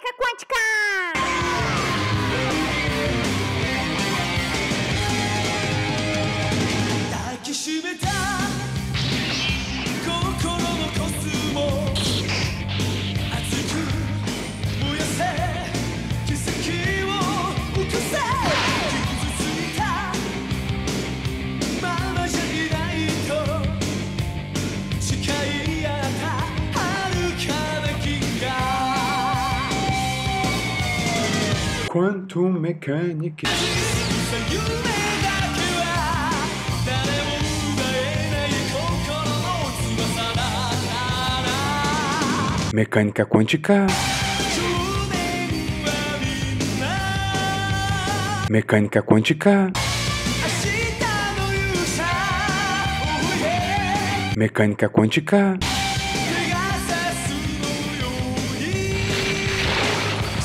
Mecânica Quântica! Quantum Mechanics. Mecânica quântica. Mecânica quântica. Mecânica quântica.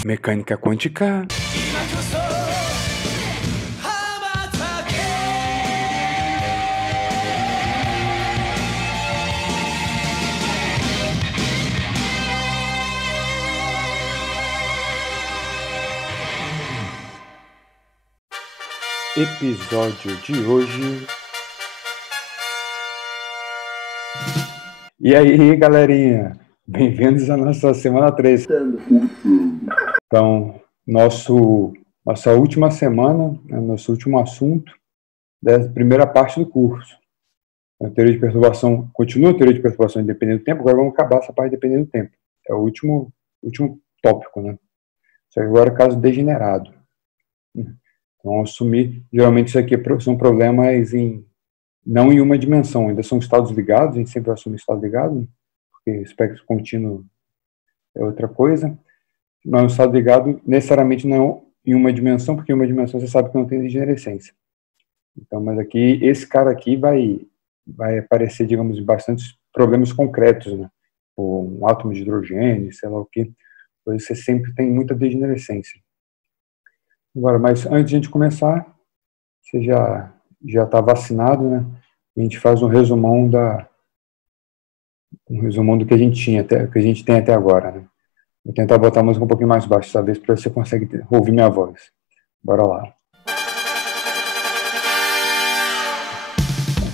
Mecânica quântica. Episódio de hoje. E aí, galerinha? Bem-vindos à nossa semana 3. Então, nossa última semana, nosso último assunto da primeira parte do curso. A teoria de perturbação, continua a teoria de perturbação independente do tempo, agora vamos acabar essa parte dependendo do tempo. É o último tópico, né? Só que agora é caso degenerado. Então, assumir, geralmente isso aqui são problemas não em uma dimensão, ainda são estados ligados, a gente sempre assume estado ligado, porque espectro contínuo é outra coisa, mas o estado ligado necessariamente não em uma dimensão, porque em uma dimensão você sabe que não tem degenerescência. Então, mas aqui, esse cara aqui vai aparecer, digamos, bastantes problemas concretos, né? Um átomo de hidrogênio, sei lá o que, você sempre tem muita degenerescência. Agora, mas antes de a gente começar, você já está vacinado, né? A gente faz um resumão do que a gente tem até agora, né? Vou tentar botar a música um pouquinho mais baixo, dessa vez, para você conseguir ouvir minha voz. Bora lá.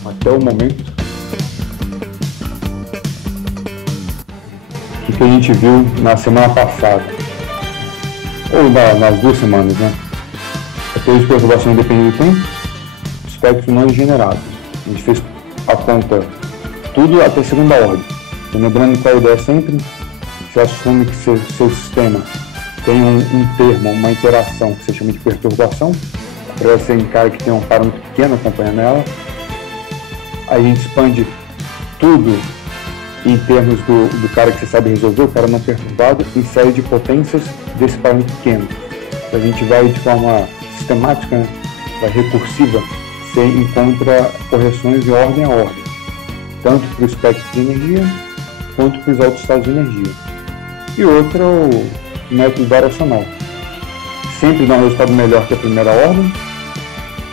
Até o momento, o que a gente viu na semana passada, ou nas 2 semanas, né? A teoria de perturbação independente do tempo, espectro não degenerado. A gente fez a conta tudo até segunda ordem. E lembrando qual a ideia sempre, você assume que seu sistema tem um termo, uma interação que você chama de perturbação, para você encara que tem um parâmetro pequeno acompanhando ela. Aí a gente expande tudo em termos do cara que você sabe resolver, o cara não perturbado, em série de potências desse parâmetro pequeno. A gente vai de forma sistemática, né, vai recursiva, você encontra correções de ordem a ordem, tanto para o espectro de energia, quanto para os altos estados de energia. E outra, o método variacional. Sempre dá um resultado melhor que a primeira ordem,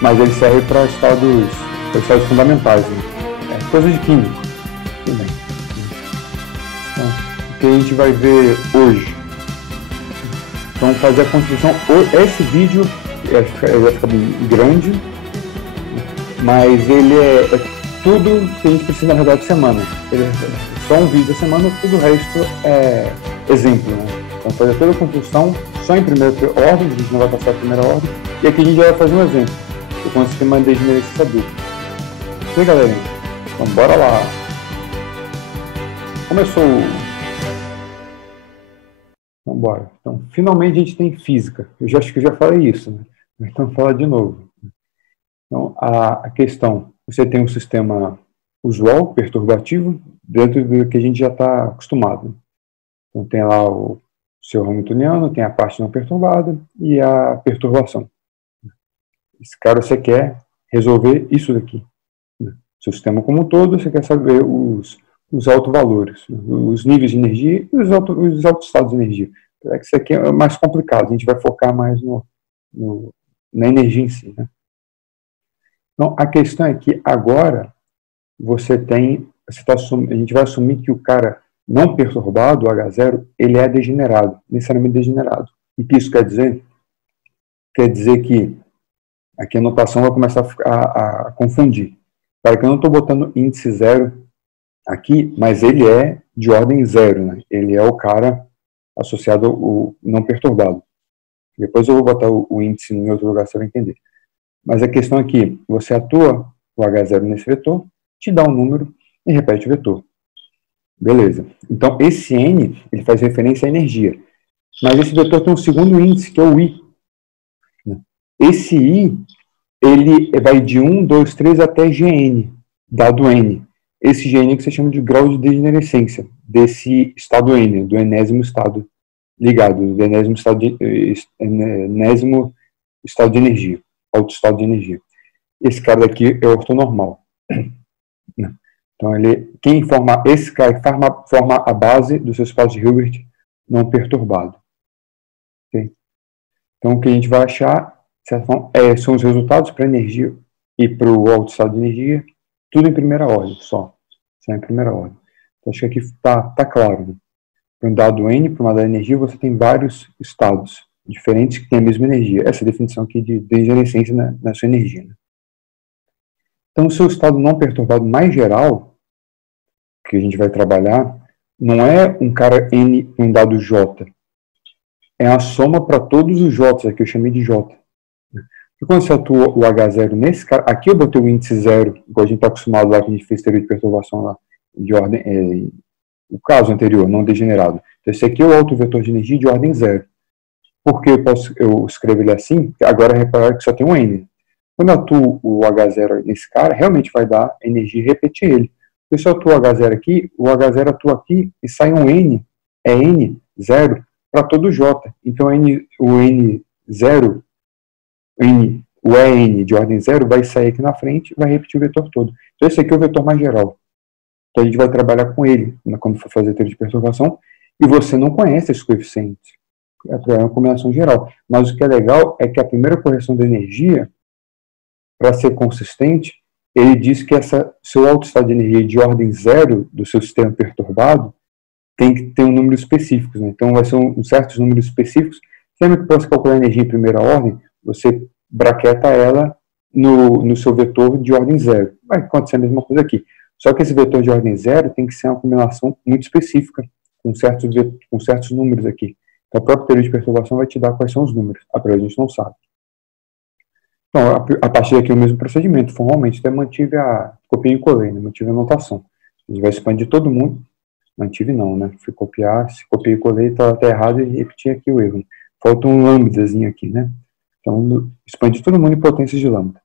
mas ele serve para estados fundamentais, né? É coisa de química. Tudo bem. Então, o que a gente vai ver hoje? Então, fazer a construção. Esse vídeo vai ficar bem grande, mas ele é tudo que a gente precisa, na verdade, de semana. Ele é só um vídeo da semana, tudo o resto é exemplo, né? Então, fazer toda a construção só em primeira ordem, a gente não vai passar a primeira ordem, e aqui a gente já vai fazer um exemplo, com o sistema de degenerescência dupla. Ok, galerinha? Então, bora lá! Começou! Então, bora. Então, finalmente a gente tem física. Eu acho que eu já falei isso, né? Então, vou falar de novo. Então, a questão, você tem um sistema usual, perturbativo, dentro do que a gente já está acostumado. Então, tem lá o seu hamiltoniano, tem a parte não perturbada e a perturbação. Esse cara, você quer resolver isso daqui. Seu sistema como um todo, você quer saber os alto-valores, os níveis de energia e os altos estados de energia. É que isso aqui é mais complicado, a gente vai focar mais na energia em si, né? Então, a questão é que agora a gente vai assumir que o cara não perturbado, o H0, ele é degenerado, necessariamente degenerado. E o que isso quer dizer? Quer dizer que aqui a notação vai começar a confundir. Para que eu não estou botando índice 0 aqui, mas ele é de ordem 0, né? Ele é o cara associado ao não perturbado. Depois eu vou botar o índice em outro lugar, você vai entender. Mas a questão é que você atua o H0 nesse vetor, te dá um número e repete o vetor. Beleza. Então, esse N, ele faz referência à energia. Mas esse vetor tem um segundo índice, que é o I. Esse I, ele vai de 1, 2, 3 até Gn, dado N. Esse Gn que você chama de grau de degenerescência, desse estado N, do enésimo estado ligado, do enésimo estado de energia, autoestado de energia. Esse cara daqui é ortonormal. Então, quem forma esse cara forma a base do seu espaço de Hilbert não perturbado. Okay? Então, o que a gente vai achar, de certa forma, são os resultados para a energia e para o autoestado de energia, tudo em primeira ordem, só em primeira ordem. Então, acho que aqui está claro. Né? Para um dado N, para uma dada energia, você tem vários estados diferentes que têm a mesma energia. Essa é a definição aqui de degenerescência na sua energia. Né? Então, o seu estado não perturbado mais geral, que a gente vai trabalhar, não é um cara N, um dado J. É a soma para todos os J's, aqui eu chamei de J. E quando você atua o H0 nesse cara, aqui eu botei o índice 0, igual a gente está acostumado lá, que a gente fez teoria de perturbação lá, de ordem, o caso anterior, não degenerado. Então, esse aqui é o autovetor de energia de ordem 0. Por que eu escrevo ele assim? Agora, reparar que só tem um N. Quando eu atuo o H0 nesse cara, realmente vai dar energia e repetir ele. Porque se eu atuo o H0 aqui, o H0 atua aqui e sai um N, é N, 0, para todo J. Então, o N0, o EN de ordem 0 vai sair aqui na frente e vai repetir o vetor todo. Então, esse aqui é o vetor mais geral. Então, a gente vai trabalhar com ele quando for fazer teoria de perturbação. E você não conhece esses coeficientes. É uma combinação geral. Mas o que é legal é que a primeira correção da energia, para ser consistente, ele diz que seu autoestado de energia de ordem 0 do seu sistema perturbado tem que ter um número específico. Né? Então, vai ser certos números específicos. Sempre que você calcular a energia em primeira ordem, você braqueta ela no seu vetor de ordem 0. Vai acontecer a mesma coisa aqui. Só que esse vetor de ordem 0 tem que ser uma combinação muito específica, com certos números aqui. Então, a própria teoria de perturbação vai te dar quais são os números. A gente não sabe. Então, a partir daqui é o mesmo procedimento. Formalmente, até mantive copiei e colei, né? Mantive a anotação. A gente vai expandir todo mundo. Mantive não, né? Fui copiar, se copiei e colei, estava até errado e repeti aqui o erro. Falta um lambdazinho aqui, né? Então, expandi todo mundo em potências de lambda.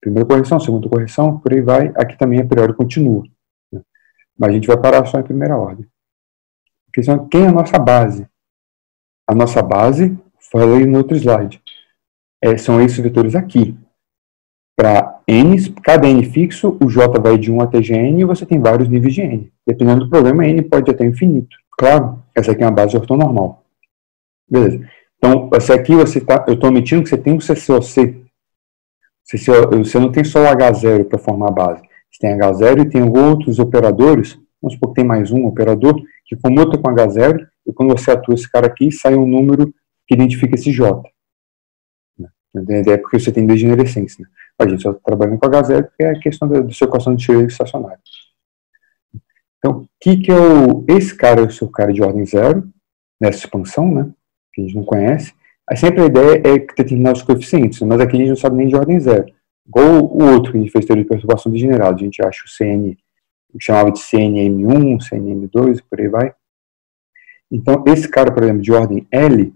Primeira correção, segunda correção, por aí vai. Aqui também a priori continua. Né? Mas a gente vai parar só em primeira ordem. A questão é quem é a nossa base? A nossa base, falei no outro slide, são esses vetores aqui. Para N, cada N fixo, o J vai de 1 até Gn e você tem vários níveis de N. Dependendo do problema, N pode ir até infinito. Claro, essa aqui é uma base ortonormal. Beleza. Então, essa aqui eu estou omitindo que você tem um CCOC. Você não tem só o H0 para formar a base. Você tem H0 e tem outros operadores. Vamos supor que tem mais um operador que comuta com H0 e quando você atua esse cara aqui, sai um número que identifica esse J. É porque você tem degenerescência. Né? A gente só está trabalhando com H0 porque é a questão da sua equação de Schrödinger estacionária. Então, esse cara é o seu cara de ordem 0, nessa expansão, né? Que a gente não conhece. Aí sempre a ideia é determinar os coeficientes, mas aqui a gente não sabe nem de ordem 0. Igual o outro que a gente fez teoria de perturbação degenerada. A gente acha o CN, chamava de CNM1, CNM2, por aí vai. Então, esse cara, por exemplo, de ordem L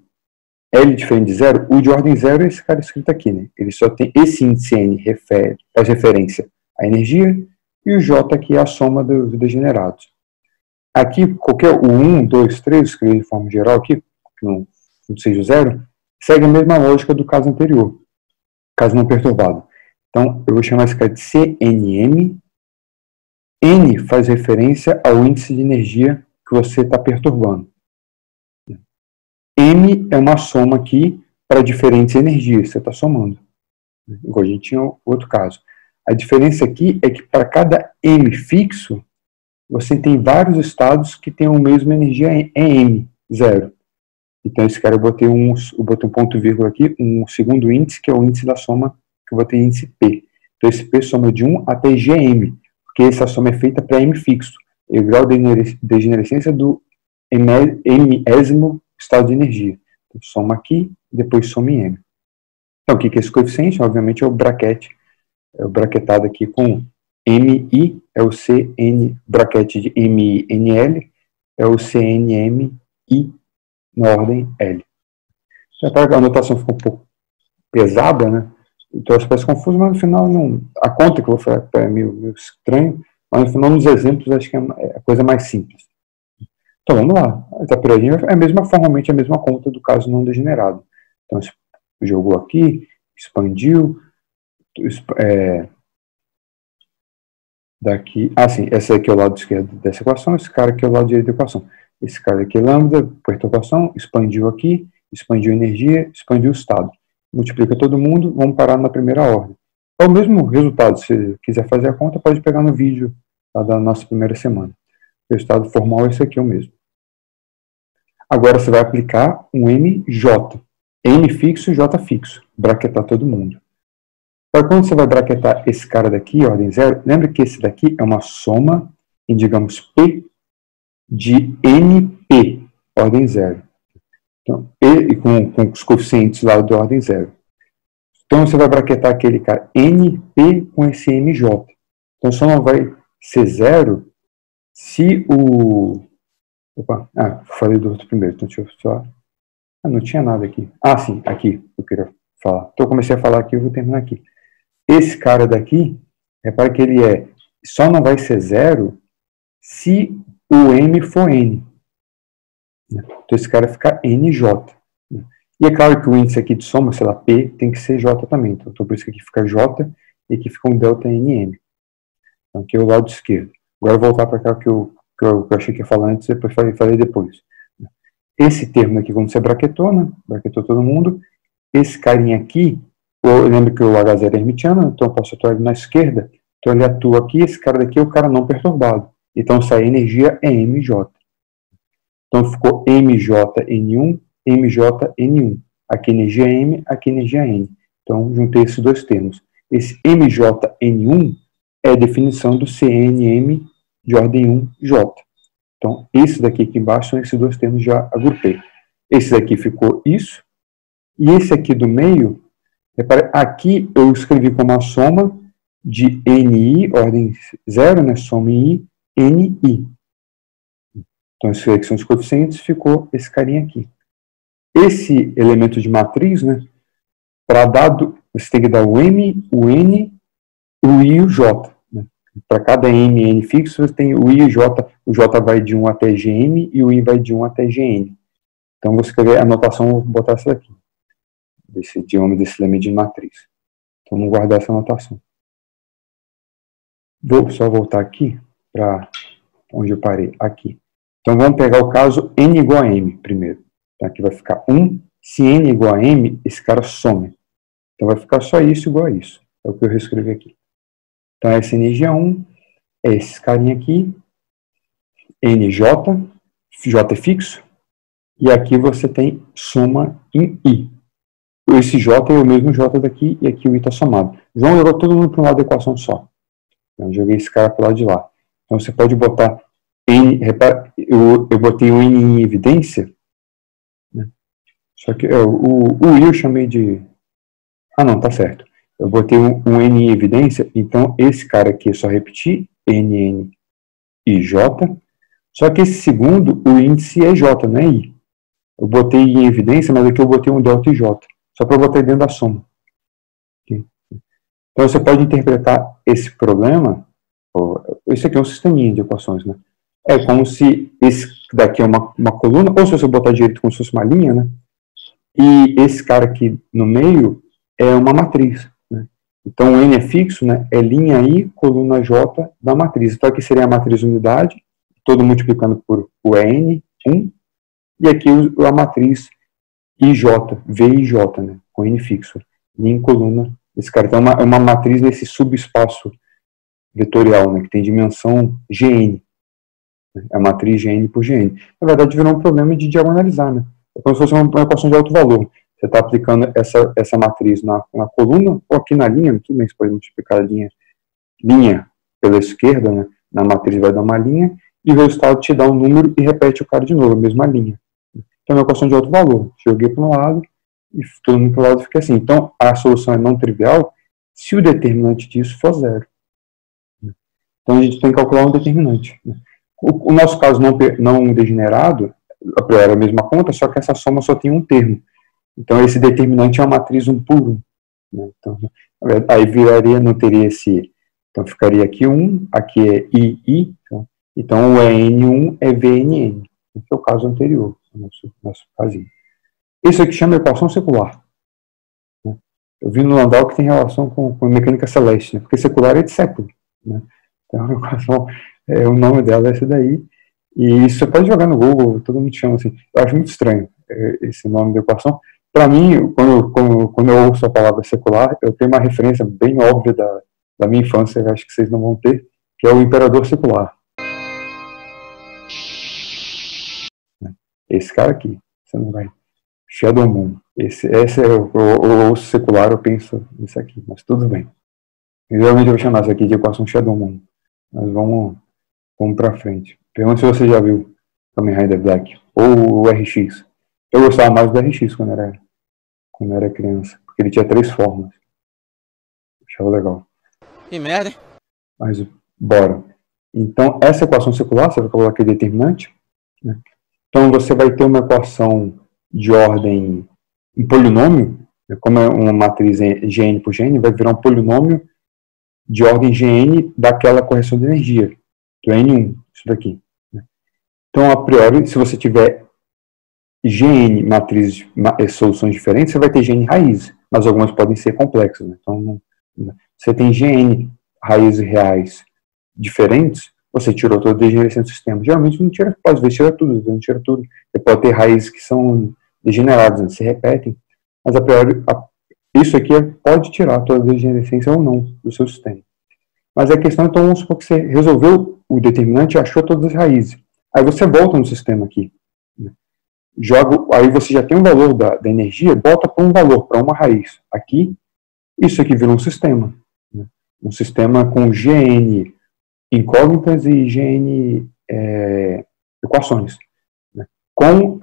diferente de 0, o de ordem 0 é esse cara escrito aqui, né? Ele só tem esse índice N, faz referência à energia, e o J aqui é a soma dos degenerados. Aqui, o 1, 2, 3, escrevi de forma geral aqui, que não seja o 0, segue a mesma lógica do caso anterior, caso não perturbado. Então, eu vou chamar esse cara de CNM. N faz referência ao índice de energia que você está perturbando. M é uma soma aqui para diferentes energias, você está somando. Igual a gente tinha outro caso. A diferença aqui é que para cada M fixo, você tem vários estados que têm a mesma energia M, 0. Então, esse cara eu botei um ponto vírgula aqui, um segundo índice, que é o índice da soma, que eu botei índice P. Então, esse P soma de 1 até Gm, porque essa soma é feita para M fixo, e o grau de degenerescência do mésimo estado de energia. Então, soma aqui, depois soma em M. Então, o que é esse coeficiente? Obviamente é o braquete, é o braquetado aqui com MI, é o CN, braquete de MINL, é o CNMI na ordem L. Então, a anotação ficou um pouco pesada, né? Então, as parece confuso, mas no final, não, a conta que eu vou falar é meio estranho, mas no final, nos exemplos, acho que é a coisa mais simples. Então, vamos lá. A taperadinha é a mesma, formalmente a mesma conta do caso não degenerado. Então, jogou aqui, expandiu, daqui, sim, esse aqui é o lado esquerdo dessa equação, esse cara aqui é o lado direito da equação. Esse cara aqui é lambda, perturbação, expandiu aqui, expandiu energia, expandiu o estado. Multiplica todo mundo, vamos parar na primeira ordem. É o mesmo resultado, se quiser fazer a conta, pode pegar no vídeo lá da nossa primeira semana. O resultado formal é esse aqui, é o mesmo. Agora você vai aplicar um MJ. M fixo, J fixo. Braquetar todo mundo. Para quando você vai braquetar esse cara daqui, ordem 0, lembra que esse daqui é uma soma em, digamos, P de NP, ordem 0. Então, e com os coeficientes lá da ordem 0. Então, você vai braquetar aquele cara NP com esse MJ. Então, só não vai ser 0 se o... Opa, falei do outro primeiro. Então, deixa eu só... não tinha nada aqui. Sim, aqui eu queria falar. Então, eu comecei a falar aqui, eu vou terminar aqui. Esse cara daqui, repara que ele só não vai ser 0 se o M for N. Então, esse cara fica NJ. E é claro que o índice aqui de soma, sei lá, P, tem que ser J também. Então, por isso que aqui fica J e aqui fica um delta NM. Então, aqui é o lado esquerdo. Agora, eu vou voltar para cá que eu achei que ia falar antes, depois falei depois. Esse termo aqui, quando você braquetou, né? Braquetou todo mundo. Esse carinha aqui, eu lembro que o H0 é hermitiano, então eu posso atuar ele na esquerda. Então, ele atua aqui, esse cara daqui é o cara não perturbado. Então, essa energia é MJ. Então, ficou MJN1, MJN1. Aqui energia M, aqui energia N. Então, juntei esses dois termos. Esse MJN1 é a definição do CNM de ordem 1J. Então, esse daqui aqui embaixo são esses dois termos, já agrupei. Esse daqui ficou isso. E esse aqui do meio, repare, aqui eu escrevi como a soma de NI, ordem 0, né, soma I, NI. Então, esses aqui são os coeficientes, ficou esse carinha aqui. Esse elemento de matriz, né, para dado, você tem que dar o M, o N, o I e o J. Né? Para cada M e N fixo, você tem o I e o J. O J vai de 1 até GM e o I vai de 1 até GN. Então, vou escrever a anotação, vou botar essa daqui. Desse idioma, desse elemento de matriz. Então, vamos guardar essa anotação. Vou só voltar aqui para onde eu parei. Aqui. Então, vamos pegar o caso N igual a M primeiro. Então, aqui vai ficar 1. Se N igual a M, esse cara some. Então, vai ficar só isso igual a isso. É o que eu reescrevi aqui. Então, essa energia 1 é esse carinha aqui. NJ. J é fixo. E aqui você tem soma em I. Esse J é o mesmo J daqui e aqui o I está somado. João jogou todo mundo para um lado da equação só. Então, eu joguei esse cara para o lado de lá. Então, você pode botar N, repara, eu botei o N em evidência, né? Só que o I eu chamei de... não, tá certo. Eu botei um N em evidência, então esse cara aqui é só repetir, NN e J, só que esse segundo, o índice é J, não é I. Eu botei em evidência, mas aqui eu botei um delta e J, só para botar dentro da soma. Okay? Então você pode interpretar esse problema, esse aqui é um sisteminha de equações, né? É como se esse daqui é uma coluna, ou se você botar direito como se fosse uma linha, né? E esse cara aqui no meio é uma matriz, né? Então, o N é fixo, né? É linha I, coluna J da matriz. Então, aqui seria a matriz unidade, todo multiplicando por o N, 1. E aqui a matriz IJ, VIJ, né? Com N fixo. Linha em coluna desse cara. Então, é uma matriz nesse subespaço vetorial, né? Que tem dimensão GN. É a matriz GN por GN. Na verdade, virou um problema de diagonalizar, né? É como se fosse uma equação de alto valor. Você está aplicando essa matriz na coluna ou aqui na linha, tudo bem, você pode multiplicar a linha pela esquerda, né? Na matriz vai dar uma linha, e o resultado te dá um número e repete o cara de novo, a mesma linha. Então, é uma equação de alto valor. Joguei para um lado e todo mundo para o lado fica assim. Então, a solução é não trivial se o determinante disso for zero. Então, a gente tem que calcular um determinante. O nosso caso não degenerado, a priori é a mesma conta, só que essa soma só tem um termo. Então, esse determinante é uma matriz 1 por 1. Né? Então, aí viraria, não teria esse... Então, ficaria aqui 1, aqui é II. Então, o EN1 é VNN. Esse é o caso anterior, nosso casinho. Isso aqui chama equação secular. Né? Eu vi no Landau que tem relação com mecânica celeste, né? Porque secular é de século. Né? Então, a equação, o nome dela é esse daí. E isso você pode jogar no Google, todo mundo chama assim. Eu acho muito estranho esse nome da equação. Para mim, quando eu ouço a palavra secular, eu tenho uma referência bem óbvia da minha infância, eu acho que vocês não vão ter, que é o imperador secular. Esse cara aqui, você não vai. Shadow Moon. Esse é o secular, eu penso nisso aqui, mas tudo bem. Geralmente eu vou chamar isso aqui de equação Shadow Moon. Mas vamos para frente. Pergunta se você já viu Kamen Rider Black ou o RX. Eu gostava mais do RX quando era criança, porque ele tinha 3 formas. Achava legal. Que merda, hein? Mas bora. Então, essa equação secular, você vai colocar aqui determinante. Né? Então, você vai ter uma equação de ordem, um polinômio, né? Como é uma matriz Gn por Gn, vai virar um polinômio de ordem Gn daquela correção de energia, do N1, isso daqui. Né? Então, a priori, se você tiver Gn matrizes, soluções diferentes, você vai ter Gn raízes, mas algumas podem ser complexas. Né? Então, você tem Gn raízes reais diferentes, você tirou toda a degeneração do sistema. Geralmente não tira, às vezes tira tudo, às vezes não tira tudo. Você pode ter raízes que são degeneradas, né? Se repetem, mas a priori, isso aqui pode tirar toda a degenerescência ou não do seu sistema. Mas a questão, então, vamos supor que você resolveu o determinante e achou todas as raízes. Aí você volta no sistema aqui. Né? Aí você já tem um valor da energia, bota para um valor, para uma raiz. Aqui, isso aqui vira um sistema. Né? Um sistema com Gn incógnitas e Gn equações. Né? Com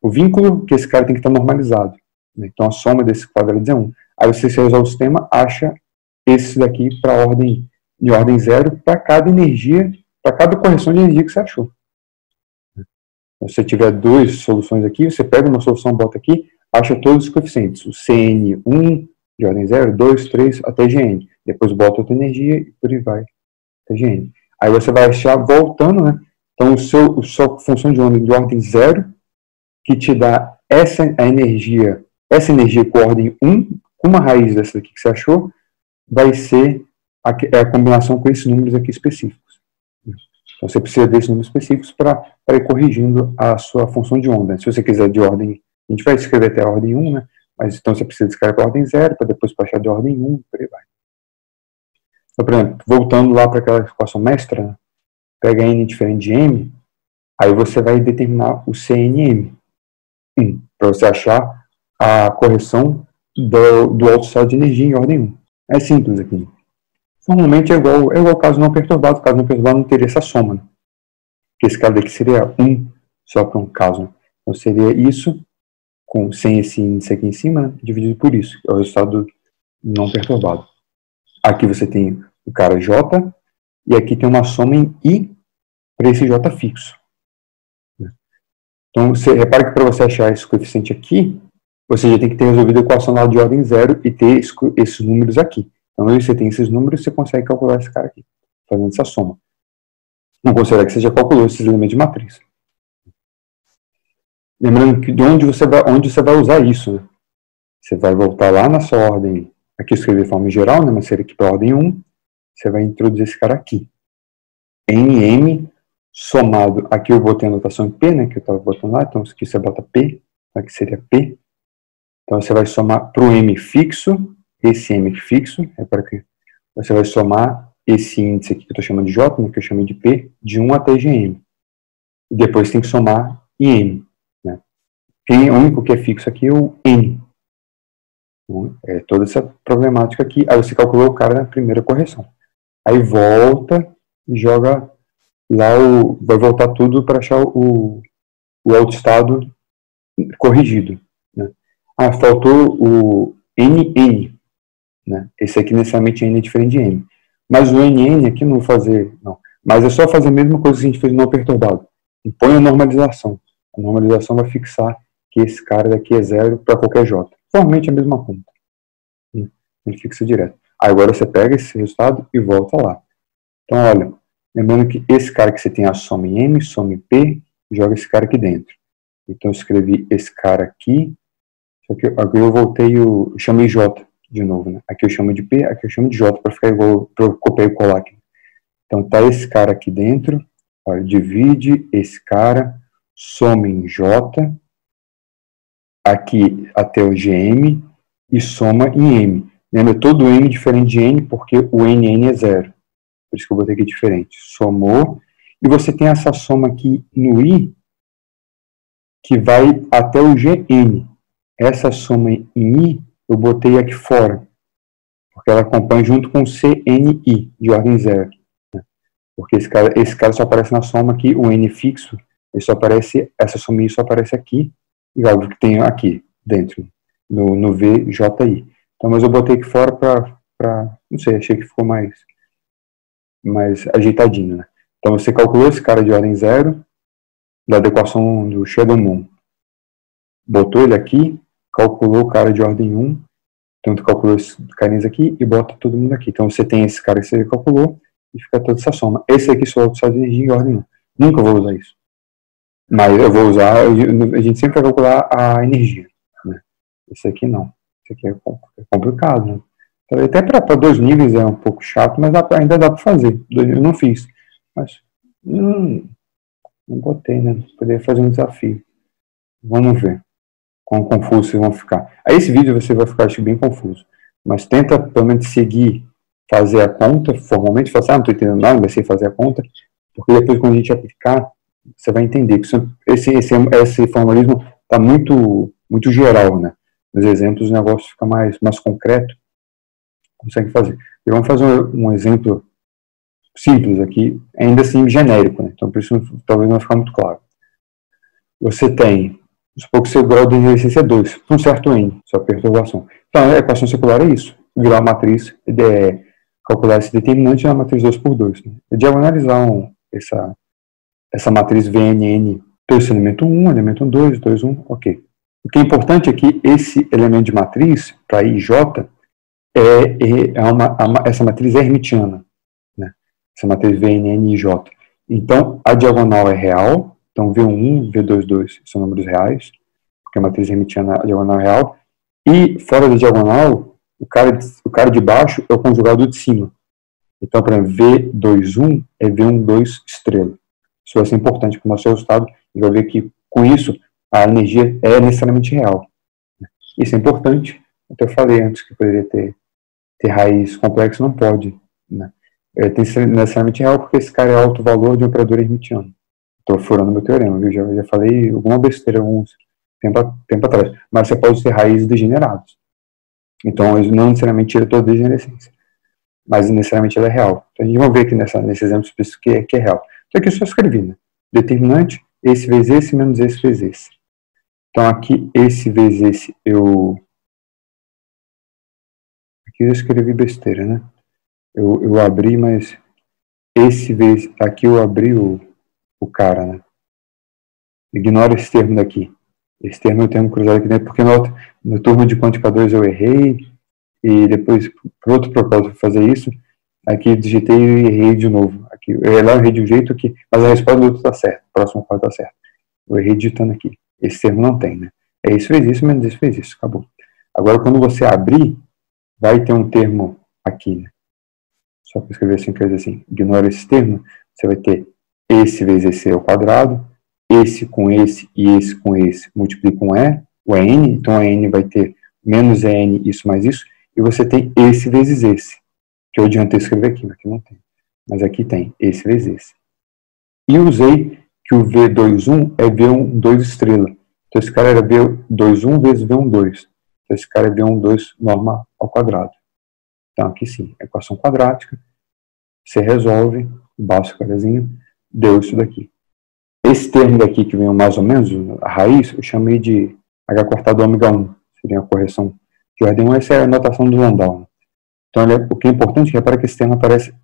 o vínculo que esse cara tem que estar normalizado. Né? Então, a soma desses quadrados é 1. Aí você resolve o sistema, acha esse daqui de ordem 0 para cada energia, para cada correção de energia que você achou. Se você tiver 2 soluções aqui, você pega uma solução, bota aqui, acha todos os coeficientes. O Cn1 de ordem 0, 2, 3, até Gn. Depois bota outra energia e por aí vai até Gn. Aí você vai achar voltando, né? Então, a sua função de onda de ordem 0, que te dá essa energia com ordem 1, com uma raiz dessa aqui que você achou, vai ser a combinação com esses números aqui específicos. Então, você precisa desses números específicos para ir corrigindo a sua função de onda. Se você quiser de ordem, a gente vai escrever até a ordem 1, né? Mas então você precisa descrever para a ordem 0, para depois baixar de ordem 1, por aí vai. Então, por exemplo, voltando lá para aquela equação mestra, né? Pega n diferente de m, aí você vai determinar o CNM, para você achar a correção do alto-estado de energia em ordem 1. É simples aqui. Normalmente é igual ao caso não perturbado. O caso não perturbado não teria essa soma. Né? Porque esse caso daqui seria 1 só para um caso. Né? Então seria isso, sem esse índice aqui em cima, né? Dividido por isso, que é o resultado não perturbado. Aqui você tem o cara J, e aqui tem uma soma em I para esse J fixo. Então, você repara que para você achar esse coeficiente aqui, você já tem que ter resolvido a equação lá de ordem 0 e ter esses números aqui. Então, aí você tem esses números, você consegue calcular esse cara aqui, fazendo essa soma. Não considera que você já calculou esses elementos de matriz. Lembrando que onde você vai usar isso, né? Você vai voltar lá na sua ordem, aqui eu escrevi de forma geral, né? Mas seria aqui para a ordem 1, você vai introduzir esse cara aqui. NM somado, aqui eu botei a notação em P, né? Que eu estava botando lá, então aqui você bota P, aqui seria P. Então você vai somar para o M fixo, esse M fixo, é para que você vai somar esse índice aqui que eu estou chamando de J, né, que eu chamei de P, de 1 até GM. E depois tem que somar em M. Né? O único que é fixo aqui é o N. Então, é toda essa problemática aqui. Aí você calculou o cara na primeira correção. Aí volta e joga lá, vai voltar tudo para achar o autoestado corrigido. Né? Ah, faltou o NN. Né? Esse aqui necessariamente N é diferente de M. Mas o NN aqui não vou fazer, não. Mas é só fazer a mesma coisa que a gente fez no não perturbado. E põe a normalização. A normalização vai fixar que esse cara daqui é 0 para qualquer J. Formalmente é a mesma conta. Ele fixa direto. Aí agora você pega esse resultado e volta lá. Então, olha, lembrando que esse cara que você tem a soma em M, soma em P, joga esse cara aqui dentro. Então, eu escrevi esse cara aqui, só que agora eu voltei, eu chamei J de novo, né? Aqui eu chamo de P, aqui eu chamo de J, para ficar igual, para eu copiar e colar aqui. Então, tá esse cara aqui dentro, olha, divide esse cara, soma em J, aqui até o GM, e soma em M. Lembra, todo M diferente de N, porque o NN é 0. Por isso que eu botei aqui diferente. Somou. E você tem essa soma aqui no I, que vai até o GN. Essa soma em I, eu botei aqui fora. Porque ela acompanha junto com CNI, de ordem 0. Né? Porque esse cara só aparece na soma aqui, o N fixo, ele só aparece, essa soma I só aparece aqui, e óbvio que tem aqui, dentro, no VJI. Então, mas eu botei aqui fora para não sei, achei que ficou mais ajeitadinho, né? Então, você calculou esse cara de ordem 0, da adequação do Shadow Moon. Botou ele aqui, calculou o cara de ordem 1, então tu calculou esses carinhas aqui e bota todo mundo aqui. Então, você tem esse cara que você calculou e fica toda essa soma. Esse aqui só vai de energia em ordem 1. Nunca vou usar isso. Mas eu vou usar, a gente sempre vai calcular a energia. Né? Esse aqui não. Esse aqui é complicado, né? Até para 2 níveis é um pouco chato, mas ainda dá para fazer. Eu não fiz. Mas não botei, né? Poderia fazer um desafio. Vamos ver quão confuso vocês vão ficar. Aí esse vídeo você vai ficar, acho, bem confuso. Mas tenta, pelo menos, seguir, fazer a conta, formalmente, falar assim, não estou entendendo nada, vai ser fazer a conta, porque depois, quando a gente aplicar, você vai entender que esse formalismo está muito, muito geral, né? Nos exemplos o negócio fica mais concreto, consegue fazer. E vamos fazer um exemplo simples aqui, ainda assim genérico, né? Então por isso talvez não vai ficar muito claro. Você tem, supor que seu grau de resistência é 2, um certo N, sua perturbação. Então a equação circular é isso, virar a matriz, calcular esse determinante na matriz 2 por 2. Né? Diagonalizar essa matriz VNN, então esse elemento 1, elemento 2, 2, 1, ok. O que é importante é que esse elemento de matriz, para IJ, essa matriz é hermitiana, né? Essa matriz VNNIJ. Então, a diagonal é real, então V1, V22 são números reais, porque a matriz hermitiana, a diagonal é real, e fora da diagonal, o cara de baixo é o conjugado de cima. Então, por exemplo, V21 é V12 estrela. Isso vai ser importante para o nosso resultado, e vai ver que, com isso, a energia é necessariamente real. Isso é importante, eu falei antes que poderia ter raiz complexa, não pode. Né? Tem que ser necessariamente real, porque esse cara é alto valor de um operador hermitiano. Estou furando meu teorema, viu? Já falei alguma besteira alguns tempo atrás. Mas você pode ter raízes degeneradas. Então, não necessariamente tira toda a degenerescência. Mas necessariamente ela é real. Então, a gente vai ver aqui nesse exemplo específico que é real. Então, aqui eu só escrevi, né? Determinante, esse vezes esse, menos esse vezes esse. Então, aqui, esse vezes esse, aqui eu escrevi besteira, né? Eu abri, mas esse vezes, aqui eu abri o cara, né? Ignora esse termo daqui. Esse termo eu tenho cruzado aqui dentro, porque no turno de quântica 2 eu errei, e depois, por outro propósito, fazer isso, aqui digitei e errei de novo. Aqui, eu errei de um jeito que, mas a resposta do outro está certa, o próximo quadro está certo. Eu errei digitando aqui. Esse termo não tem, né? É isso fez isso, menos isso fez isso, acabou. Agora, quando você abrir, vai ter um termo aqui, né? Só para escrever assim, quer dizer assim, ignora esse termo, você vai ter esse vezes esse ao quadrado, esse com esse e esse com esse multiplica um E, o EN, então a N vai ter menos EN, isso mais isso, e você tem esse vezes esse, que eu adiantei escrever aqui, aqui não tem. Mas aqui tem esse vezes esse. E usei que o V21 é V12 estrela. Então esse cara era V21 vezes V12. Então esse cara é V12 norma ao quadrado. Então aqui sim, equação quadrática. Você resolve, baixa o carazinho, deu isso daqui. Esse termo daqui que vem mais ou menos, a raiz, eu chamei de h quartado ômega 1. Seria a correção de ordem 1. Essa é a notação do Landau. Então o que é importante é que esse termo aparece.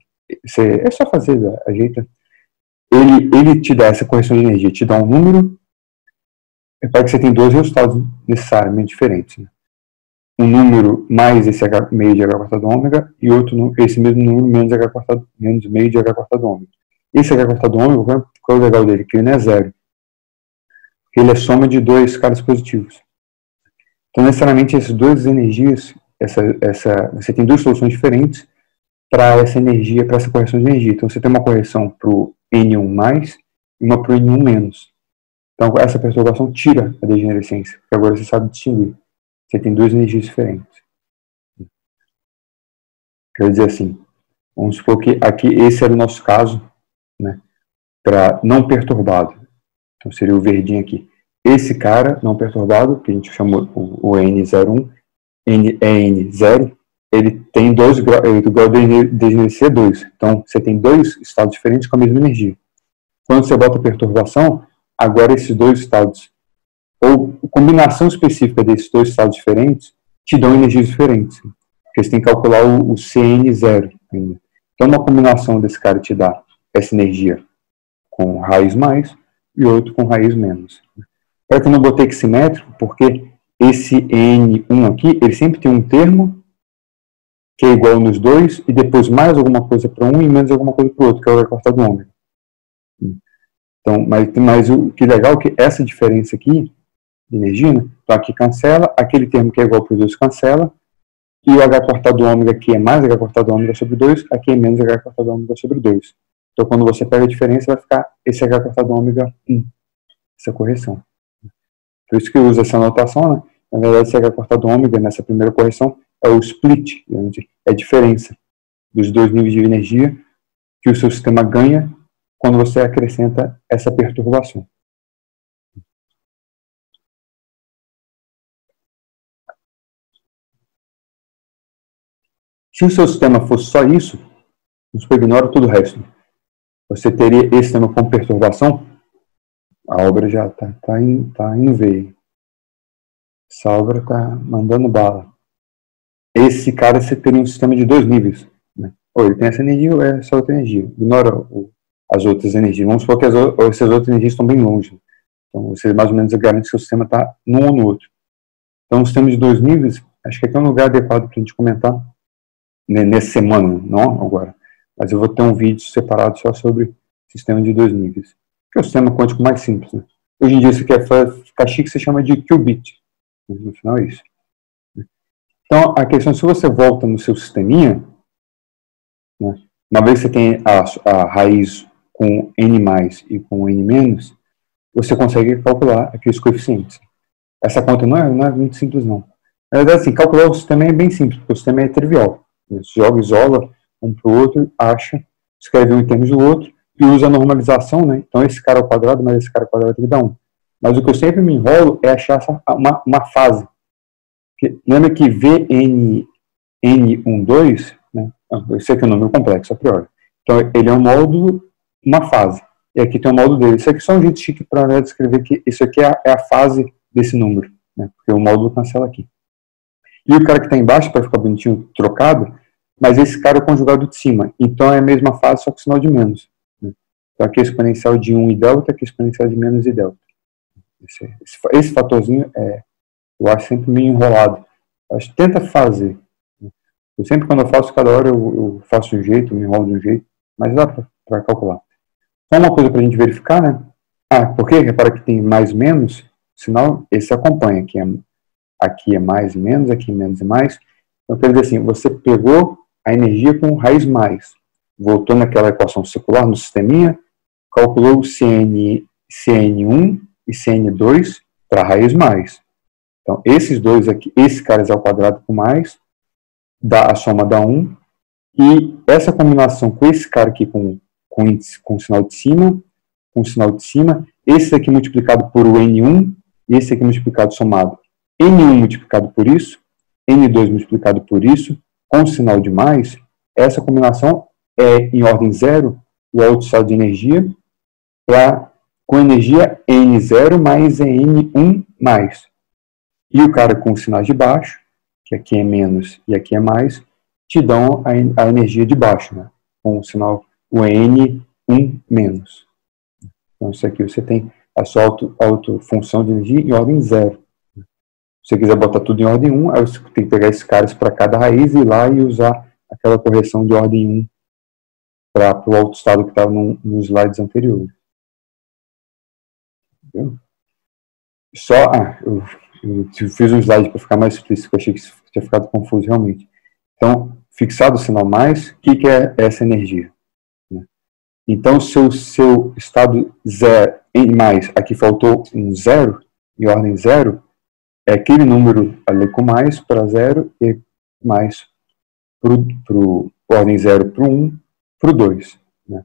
É só fazer, ajeita. Ele te dá essa correção de energia, te dá um número, para que você tem dois resultados necessariamente diferentes. Né? Um número mais esse meio de h quartado ômega e outro, esse mesmo número menos meio de h quartado ômega. Esse h quartado ômega, qual é o legal dele? Que ele não é zero. Porque ele é soma de dois caras positivos. Então, necessariamente, essas duas energias, você tem duas soluções diferentes para essa energia, para essa correção de energia. Então, você tem uma correção para o N1+, e uma para o N1-. Então, essa perturbação tira a degenerescência, porque agora você sabe distinguir. Você tem duas energias diferentes. Quer dizer assim, vamos supor que aqui esse era o nosso caso, né, para não perturbado. Então, seria o verdinho aqui. Esse cara não perturbado, que a gente chamou o N01, N0, ele tem o grau de degenerescência é 2. Então, você tem dois estados diferentes com a mesma energia. Quando você bota perturbação, agora esses dois estados, ou combinação específica desses dois estados diferentes, te dão energias diferentes. Porque você tem que calcular o CN0 ainda. Então, uma combinação desse cara te dá essa energia com raiz mais e outro com raiz menos. Para que eu não botei aqui simétrico, porque esse N1 aqui, ele sempre tem um termo que é igual nos dois, e depois mais alguma coisa para um e menos alguma coisa para o outro, que é o h quartado ômega. Então, mas o que legal é que essa diferença aqui, de energia, né? Então aqui cancela, aquele termo que é igual para os dois cancela, e o h quartado ômega aqui é mais h quartado ômega sobre 2, aqui é menos h quartado ômega sobre 2. Então, quando você pega a diferença, vai ficar esse h quartado ômega 1, essa correção. Por isso que eu uso essa notação, né? Na verdade, esse h quartado ômega, nessa primeira correção, é o split, é a diferença dos dois níveis de energia que o seu sistema ganha quando você acrescenta essa perturbação. Se o seu sistema fosse só isso, você ignora todo o resto. Você teria esse sistema com perturbação, a obra já tá indo ver. Essa obra está mandando bala. Esse cara, você teria um sistema de dois níveis. Né? Ou ele tem essa energia ou é essa outra energia. Ignora as outras energias. Vamos supor que essas outras energias estão bem longe. Então, você mais ou menos garante que o sistema está num ou no outro. Então, o sistema de dois níveis, acho que aqui é um lugar adequado para a gente comentar nessa semana, não agora. Mas eu vou ter um vídeo separado só sobre sistema de dois níveis. Que é o sistema quântico mais simples. Né? Hoje em dia, se quer ficar chique, você chama de qubit. No final é isso. Então, a questão é, se você volta no seu sisteminha, né, uma vez que você tem a raiz com n+ e com n-, você consegue calcular aqueles coeficientes. Essa conta não é muito simples, não. Na verdade, assim, calcular o sistema é bem simples, porque o sistema é trivial. Você joga, isola um para o outro, acha, escreve um em termos do outro, e usa a normalização, né? Então, esse cara ao quadrado, mais esse cara ao quadrado tem que dar 1. Mas o que eu sempre me enrolo é achar uma fase. Porque, lembra que Vn12, né? Esse aqui é um número complexo, a priori. Então, ele é um módulo, uma fase. E aqui tem o módulo dele. Isso aqui é só um jeito chique para descrever que isso aqui é a fase desse número, né? Porque o módulo cancela aqui. E o cara que está embaixo, para ficar bonitinho, trocado, mas esse cara é o conjugado de cima. Então, é a mesma fase, só com sinal de menos. Né? Então, aqui é exponencial de 1 e delta, aqui é exponencial de menos e delta. Esse fatorzinho eu acho sempre meio enrolado. Tenta fazer. Eu sempre, quando eu faço, cada hora eu faço de um jeito, me enrolo de um jeito, mas dá para calcular. Só uma coisa para a gente verificar, né? Porque repara que tem mais e menos, sinal, esse acompanha. Aqui é mais e menos, aqui é menos e mais. Então, quer dizer assim, você pegou a energia com raiz mais, voltou naquela equação circular no sisteminha, calculou o CN1 e CN2 para raiz mais. Então, esses dois aqui, esse cara ao quadrado com mais, a soma dá 1, E essa combinação com esse cara aqui com o sinal de cima, com o sinal de cima, esse aqui multiplicado por o N1, e esse aqui multiplicado somado N1 multiplicado por isso, N2 multiplicado por isso, com o sinal de mais, essa combinação é em ordem zero, o alto estado de energia, com energia N0 mais N1 mais. E o cara com os sinais de baixo, que aqui é menos e aqui é mais, te dão a energia de baixo, né? Com o sinal o N1 menos. Então, isso aqui você tem a sua autofunção de energia em ordem zero. Se você quiser botar tudo em ordem 1, aí você tem que pegar esses caras para cada raiz e ir lá e usar aquela correção de ordem 1 para o alto estado que estava nos slides anteriores. Entendeu? Eu fiz um slide para ficar mais explícito, porque eu achei que isso tinha ficado confuso realmente. Então, fixado o sinal mais, o que é essa energia? Então, seu estado zero em mais, aqui faltou um zero, em ordem zero, é aquele número ali com mais para zero e mais pro ordem zero para o 1, para o 2. Né?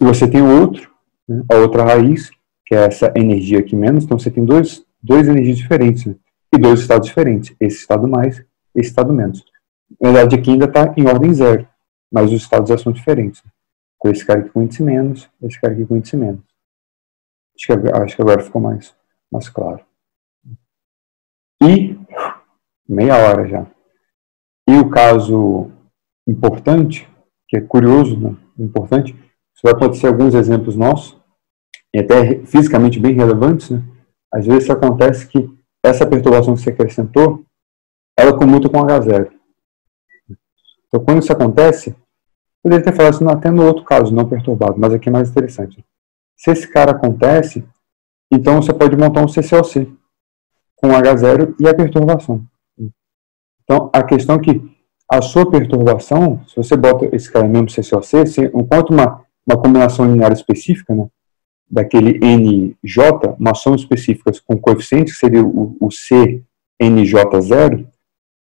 E você tem o outro, né? A outra raiz, que é essa energia aqui menos, então você tem dois energias diferentes, né? E dois estados diferentes, esse estado mais, esse estado menos. Na verdade, aqui ainda está em ordem zero, mas os estados já são diferentes. Né? Com esse cara aqui com índice menos, esse cara aqui com índice menos. Acho que agora ficou mais claro. E meia hora já. E o caso importante, que é curioso, né? Importante, isso vai acontecer alguns exemplos nossos, e até fisicamente bem relevantes, né? Às vezes acontece que essa perturbação que você acrescentou, ela comuta com H0. Então, quando isso acontece, eu poderia ter falado isso até no outro caso, não perturbado, mas aqui é mais interessante. Se esse cara acontece, então você pode montar um CCOC com H0 e a perturbação. Então, a questão é que a sua perturbação, se você bota esse cara mesmo CCOC, enquanto uma combinação linear específica, né, daquele NJ, uma soma específica com coeficiente, que seria o CNJ0,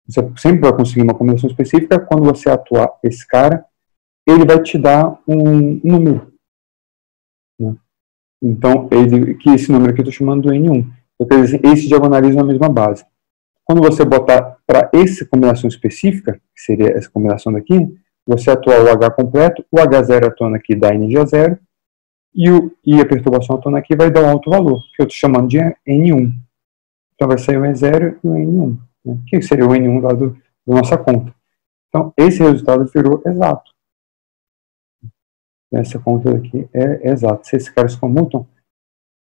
você sempre vai conseguir uma combinação específica. Quando você atuar esse cara, ele vai te dar um número. Né? Então, que esse número aqui eu estou chamando do N1. Então, quer dizer, esse diagonaliza na mesma base. Quando você botar para essa combinação específica, que seria essa combinação daqui, você atua o H completo, o H0 atuando aqui dá NJ0, e a perturbação atuando aqui vai dar um outro valor, que eu estou chamando de N1. Então vai sair o E0 e o N1. Né? Que seria o N1 lá da nossa conta. Então, esse resultado virou exato. Essa conta aqui é exata. Se esses caras comutam,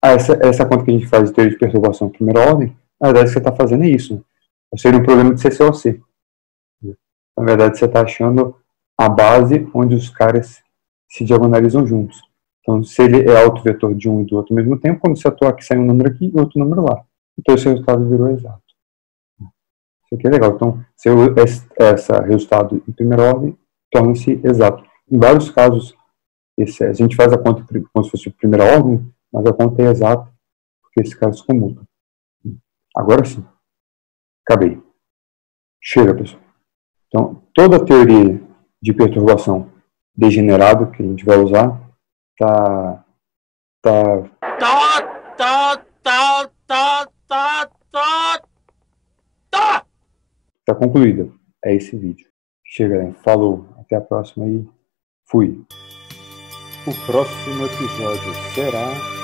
essa conta que a gente faz de teoria de perturbação em primeira ordem, na verdade, o que você está fazendo é isso. Né? Seria um problema de CCOC. Na verdade, você está achando a base onde os caras se diagonalizam juntos. Então, se ele é autovetor de um e do outro ao mesmo tempo, quando você atuar aqui, sai um número aqui e outro número lá. Então, esse resultado virou exato. Isso aqui é legal. Então, esse resultado em primeira ordem torna-se exato. Em vários casos, a gente faz a conta como se fosse de primeira ordem, mas a conta é exata, porque esses casos comutam. Agora sim. Acabei. Chega, pessoal. Então, toda a teoria de perturbação degenerada que a gente vai usar tá concluída. É esse vídeo. Chega, né? Falou. Até a próxima e fui. O próximo episódio será